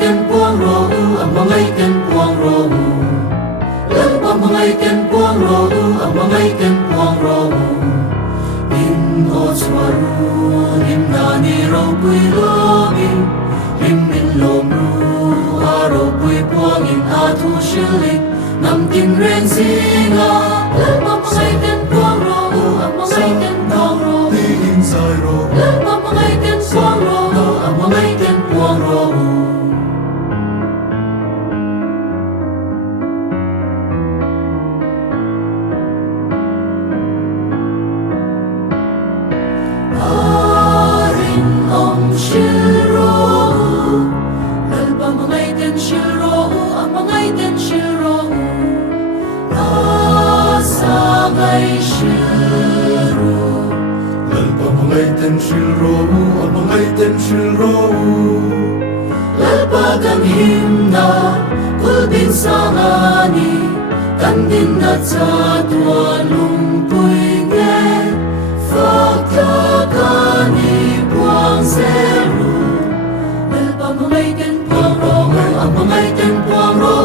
ten puang ro amangai ten puang ro lalpa mangai ten puang ro amangai ten puang ro in o swaru lim nani ro pui lomi lim min lom ru aro pui puang in athu shilik nam tin ren singa lalpa mangai ten puang ro amangai ten puang ro in sai ro lalpa mangai ten puang ro amangai ten puang ro shiro lalpa mangai ten shiro amangai ten shiro asagai shiro lalpa mangai ten shiro amangai ten shiro lalpa kan himna kulbin sangani kandin na chatua lungpui nge fakta kani puang zeru lalpa mangai ten puang ro amangai ten puang ro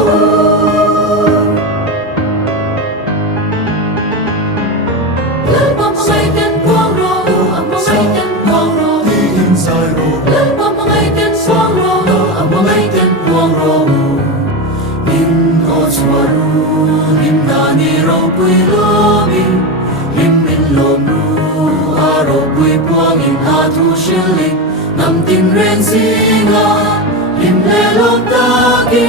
lalpa mangai ten puang ro amangai ten puang ro in sai ro lalpa mangai ten puang ro amangai ten puang ro in o swaru lim nani ro pui lomi lim min lom ru aro pui puang in athu shilik nam tin ren singa lim le lom ta ki